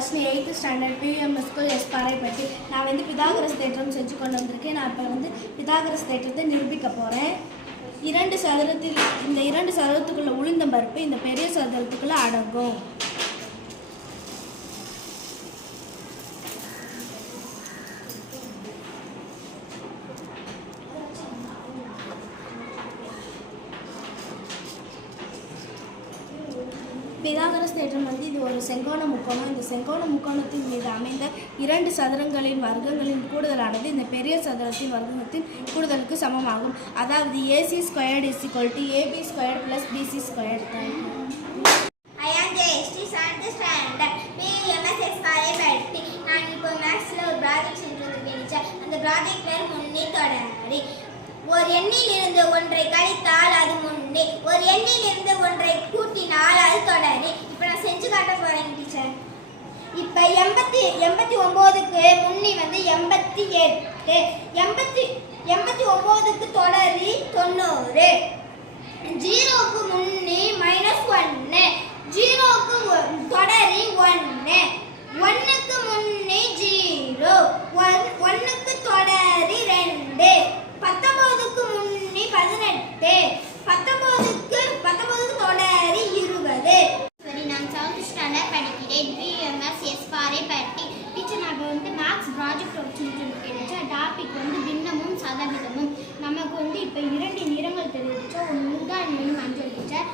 Rashni 8th standard PUM school எஸ்பாறைப்பட்டி. நான் Pythagoras தேற்றம் செஞ்சு கொண்டு வந்திருக்கேன். நான் இப்போ பிதாகரஸ் தேற்றத்தை நிரூபிக்க போகிறேன். இந்த இரண்டு சதுரத்துக்குள்ள உளுந்தம் பருப்பு இந்த பெரிய சதுரத்துக்குள்ள அடங்கும். பிதாகரஸ் தேற்றம் இது ஒரு செங்கோண முக்கோணம். இந்த செங்கோண முக்கோணத்தின் மீது அமைந்த இரண்டு சதுரங்களின் வர்க்கங்களின் கூடுதலானது இந்த பெரிய சதுரத்தின் வர்க்கத்தின் கூடுதலுக்கு சமமாகும். அதாவது AC squared is equal to AB squared plus BC squared. I am JST 7th standard PUMS எஸ்பாறைப்பட்டி. நான் இப்போ மேக்ஸ்ல ஒரு ப்ராஜெக்ட் செஞ்சு வந்திருக்கேன். அந்த ப்ராஜெக்ட் பேர் முன்னே தொடரி. ஒரு எண்ணில் இருந்து ஒன்றை கழித்தால் அது முன்னே, ஒரு எண்ணில் இருந்து ஒன்றை கூட்டினால் அது தொடரி. இப்போ நான் செஞ்சு காட்ட போறேன் டீச்சர். இப்போ 89க்கு முன்னி 88, 89க்கு தொடரி 90, 0க்கு முன்னி -1, 0க்கு தொடரி 1, 1க்கு முன்னி 0, 1க்கு தொடரி 2, 19க்கு முன்னி 18, 19க்கு தொடரி 20. சரி, நான் 7th ஸ்டாண்டர்ட் படிக்கிறேன். PUMS எஸ்பாறைப்பட்டி. டீச்சர், நான் இப்போ மேக்ஸ் ப்ராஜெக்ட் வச்சுருக்கேன். டாபிக் பின்னமும் சதவீதமும். நமக்கு இப்போ இரண்டு நிறங்கள் தெரிஞ்சிச்சா, ஒன்று ஊதா, இன்னொன்று மஞ்சள். டீச்சர்,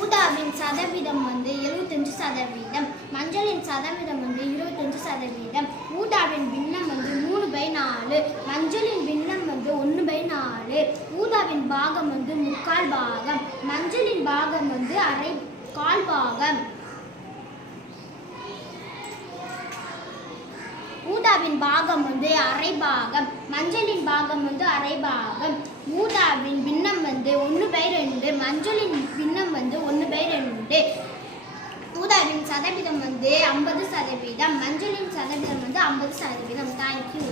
ஊதாவின் சதவீதம் 75%, மஞ்சளின் சதவீதம் 25%. ஊதாவின் பின்னம் 3/4, மஞ்சளின் பின்னம் 1/4. ஊதாவின் பாகம் 3/4 பாகம், மஞ்சளின் பாகம் 1/4 பாகம். ஊதாவின் பாகம் 1/2 பாகம், மஞ்சளின் பாகம் 1/2 பாகம். ஊதாவின் பின்னம் 1/2, மஞ்சளின் பின்னம் 1/2. ஊதாவின் சதவீதம் 50%, மஞ்சளின் சதவீதம் 50%. தேங்க்யூ.